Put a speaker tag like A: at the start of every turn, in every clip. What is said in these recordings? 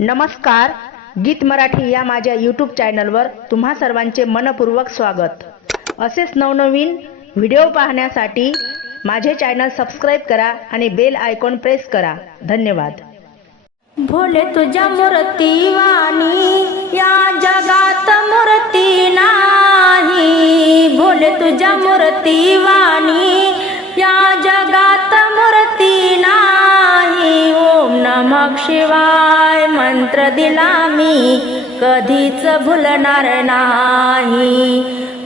A: नमस्कार गीत मराठी या माझ्या यूट्यूब चॅनलवर तुम्हा सर्वांचे मनपूर्वक स्वागत असेच नवनवीन व्हिडिओ पाहण्यासाठी माझे चॅनल सबस्क्राईब करा आणि बेल आयकॉन प्रेस करा धन्यवाद भोले तुझ्या मूर्ती वाणी या जगात मूर्ती नाही भोले तुझ्या मूर्ती वाणी मंत्र दिला कधीच भुलणार नाही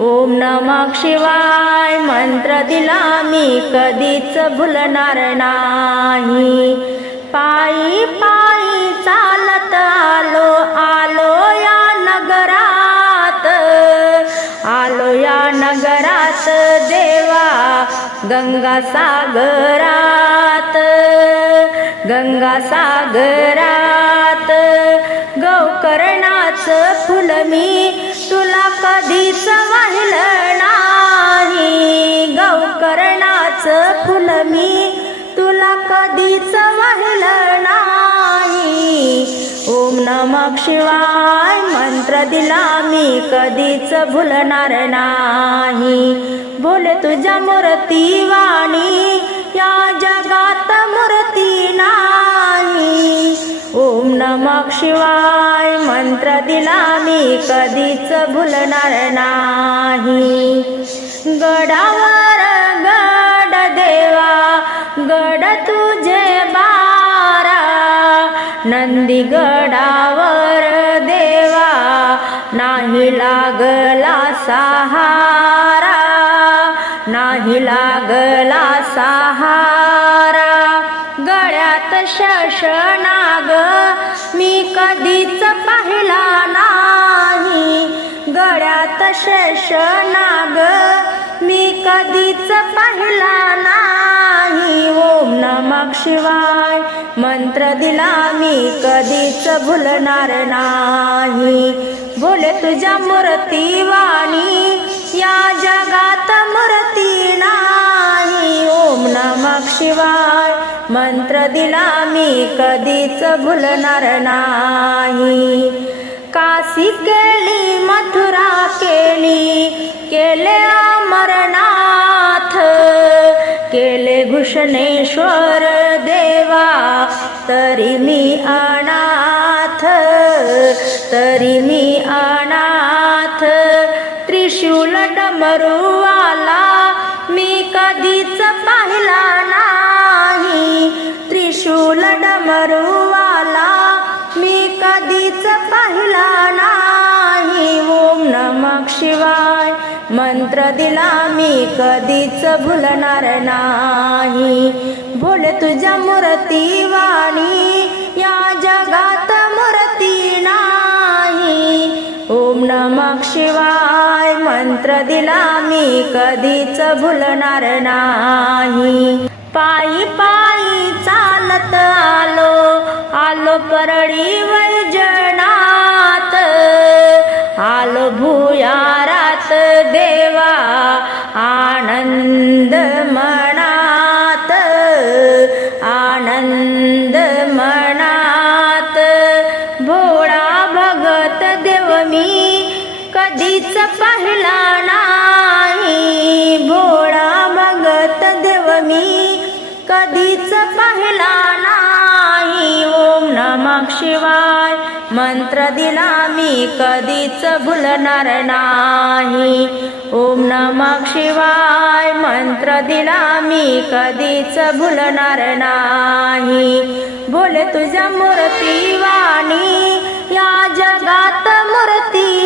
A: ओम नमः शिवाय मंत्र दिला मी कधीच भुलणार नाही पायी पायी चालत आलो आलो या नगरात आलो या नगरात देवा गंगा सागरात गंगा सागरात मी तुला कधीच वाहिलं नाही गौकर्णाचं फुल मी तुला कधीच वाहिलं नाही ओम नमः शिवाय मंत्र दिला मी कधीच भुलणार नाही बोल तुझ्या मूर्ती वाणी या जगा मंत्र दिला मी कधीच भुलणार नाही गडावर गड देवा गड तुझे बारा नंदी गडावर देवा नाही लागला सहारा नाही लागला सहारा गड्यात शशणा शेष नाग मी कधीच पाहिला नाही ओम नमः शिवाय मंत्र दिला मी कधीच भुलणार नाही भुल तुझ्या मूर्ती वाणी या जगात मूर्ती नाही ओम नमः शिवाय मंत्र दिला मी कधीच भुलणार नाही काशी केली मथुरा केली केले अमरनाथ केले घुषणेश्वर देवा तरी मी अनाथ तरी मी अनाथ त्रिशूल आला मी कधीच पाहिला नाही त्रिशूल डमरू कधीच पाहिला नाही ओम नमक शिवाय मंत्र दिला मी कधीच भुलणार नाही भूल तुझ्या मूर्ती वाणी या जगात मूर्ती नाही ओम नमक शिवाय मंत्र दिला मी कधीच भुलणार नाही पायी पाय पहिला नाही भोळा भगत देव मी कधीच पहिला नाही ओम नमः शिवाय मंत्र दिला मी कधीच भुलणार नाही ओम नमः शिवाय मंत्र दिला मी कधीच भुलणार नाही बोल तुझ्या मूर्ती वाणी या जगात मूर्ती